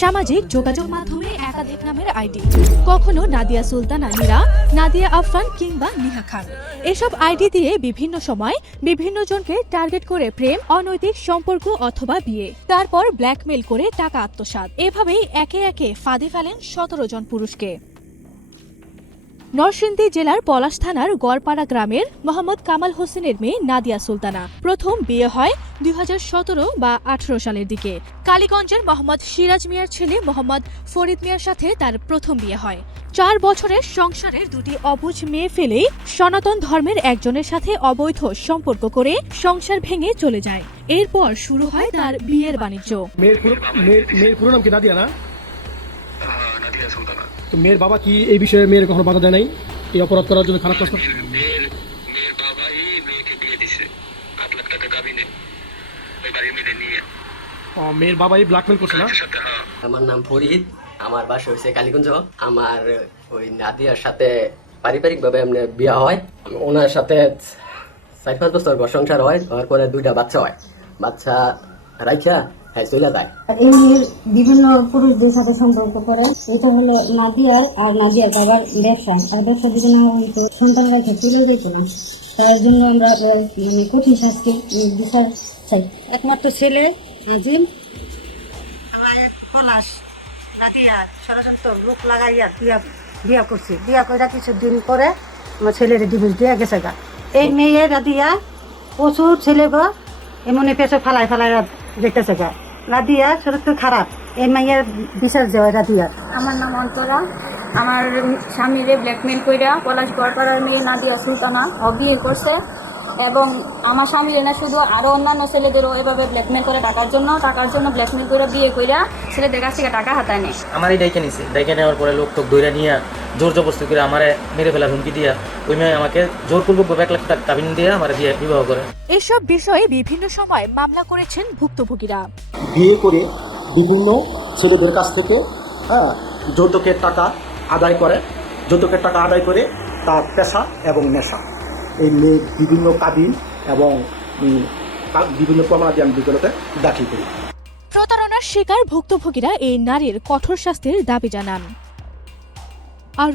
সামাজিক যোগাযোগ মাধ্যমে একাধিক নামের আইডি, কখনো নাদিয়া সুলতানা নীরা, নাদিয়া আফরান কিংবা নিহা খান। এসব আইডি দিয়ে বিভিন্ন সময় বিভিন্ন জনকে টার্গেট করে প্রেম, অনৈতিক সম্পর্ক অথবা বিয়ে, তারপর ব্ল্যাকমেল করে টাকা আত্মসাৎ। এভাবেই একে একে ফাঁদে ফেলেন 17 জন পুরুষকে। নরসিংদী জেলার পলাশ থানার গড়পাড়া গ্রামের মোহাম্মদ কামাল হোসেনের মেয়ে নাদিয়া সুলতানা। প্রথম বিয়ে হয় 2017 বা 18 সালের দিকে। কালীগঞ্জের মোহাম্মদ সিরাজ মিয়ার ছেলে মোহাম্মদ ফরিদ মিয়ার সাথে তার প্রথম বিয়ে হয়। 4 বছরের সংসারের দুটি অবুঝ মেয়ে ফেলেই সনাতন ধর্মের একজনের সাথে অবৈধ সম্পর্ক করে সংসার ভেঙে চলে যায়। এরপর শুরু হয় তার বিয়ের বাণিজ্য। মেয়ের পুরো নাম কি নাদিয়া না? তো মেয়ের বাবা কি এই বিষয়ে মেয়ের কখনো বাধা দেয় নাই এই অপরাধ করার জন্য, খারাপ কাজ? মেয়ের বাবাই মেয়েকে বিয়ে দিছে 8 লাখ টাকা কাবিনে ওই বাড়ির মেয়ে নিয়ে। মেয়ের বাবাই ব্ল্যাকমেল করছে না? আমার নাম ফরিদ, আমার বাসা হচ্ছে কালীগঞ্জ। আমার ওই নাদিয়ার সাথে পারিবারিকভাবে এমনি বিয়ে হয়। ওনার সাথে 4-5 বছর ঘর সংসার হয়, হওয়ার পরে 2টা বাচ্চা হয়। বাচ্চা রাইখা হ্যাঁ চলে যায়। এমনি বিভিন্ন পুরুষদের সাথে সম্পর্ক করে। এটা হলো নাদিয়ার আর নাদিয়ার বাবার ব্যবসা, আর ব্যবসা যদি না হইতো সন্তান রেখে চলে যেত না। তার জন্য আমরা মানে কঠিন শাস্তি বিচার চাই। একমাত্র ছেলে আজিম আমার পলাশ নাদিয়া ষড়যন্ত্র লোক লাগাইয়া বিয়া করছে। বিয়া করে কিছুদিন পরে আমার ছেলের ডিভোর্স দিয়ে গেছে গা। এই মেয়ে নাদিয়া প্রচুর ছেলে গো এমনি পেছনে ফালাই দেখতেছে গা। নাদিয়া চরিত্র খারাপ, এই মেয়ের বিচার দেওয়া নাদিয়া। আমার নাম অন্তরা। আমার স্বামীরে ব্ল্যাকমেল কইরা পলাশ গড়পাড়ার মেয়ে নাদিয়া সুলতানা বিয়ে করছে, এবং আমার স্বামীরে না শুধু আরও অন্যান্য ছেলেদেরও এভাবে ব্ল্যাকমেল করে টাকার জন্য ব্ল্যাকমেল করে বিয়ে কইরা ছেলেদের কাছ থেকে টাকা হাতায় নেয়। আমারই ডাইকে নিছে, ডাইকে নেওয়ার পরে লোক টোক দইরা নিয়ে জোর জবরদস্তি করে আমারে মেরে ফেলার হুমকি দিয়া ওই মেয়ে আমাকে জোরপূর্বক 1 লাখ টাকা কাবিন দিয়ে আমার বিবাহ করে। এসব বিষয়ে বিভিন্ন সময় মামলা করেছেন ভুক্তভোগীরা। বিয়ে করে বিভিন্ন ছেলেদের কাছ থেকে যৌতুকের টাকা আদায় করে তার পেশা এবং নেশা। এই মেয়ে বিভিন্ন কাবিন এবং বিভিন্ন প্রমাণাদি আমি বিদ্যালয়তে দাখিল করি। প্রতারণার শিকার ভুক্তভোগীরা এই নারীর কঠোর শাস্তির দাবি জানান। আর